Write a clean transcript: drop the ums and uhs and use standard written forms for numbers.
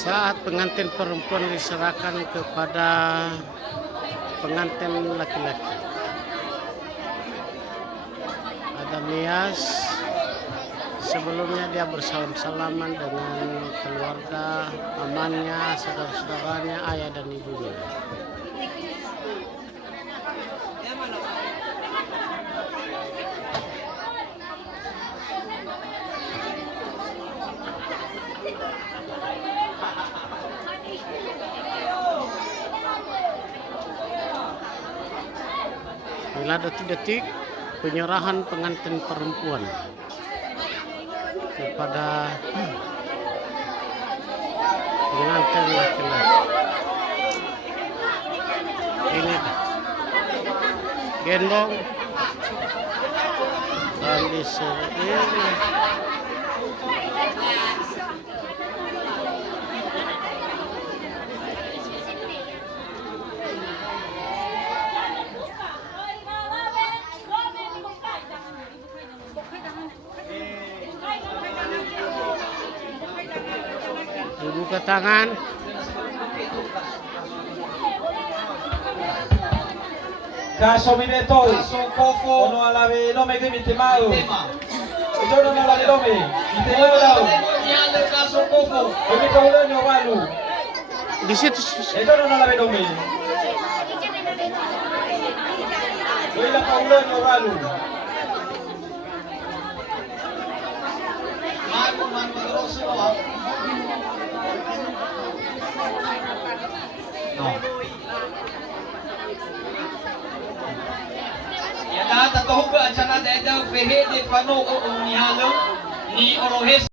Saat pengantin perempuan diserahkan kepada pengantin laki-laki, ada mias. Sebelumnya dia bersalam-salaman dengan keluarga, pamannya, saudara-saudaranya, ayah dan ibunya. Bila detik-detik penyerahan pengantin perempuan kepada pengantin laki-laki. Ini gendong dan disini. Dibuka tangan. Caso Mineto, ono alabe nome che mi temao. E giorno non alabe nome, mi temao dao. Caso Kofo, e mi temao nyo walu. Di situ. E giorno non alabe nome. Wila paulo nyo walu. Lagu man magroso ah. Ya data tohuga acara dada fehede pano o ni halong ni orohes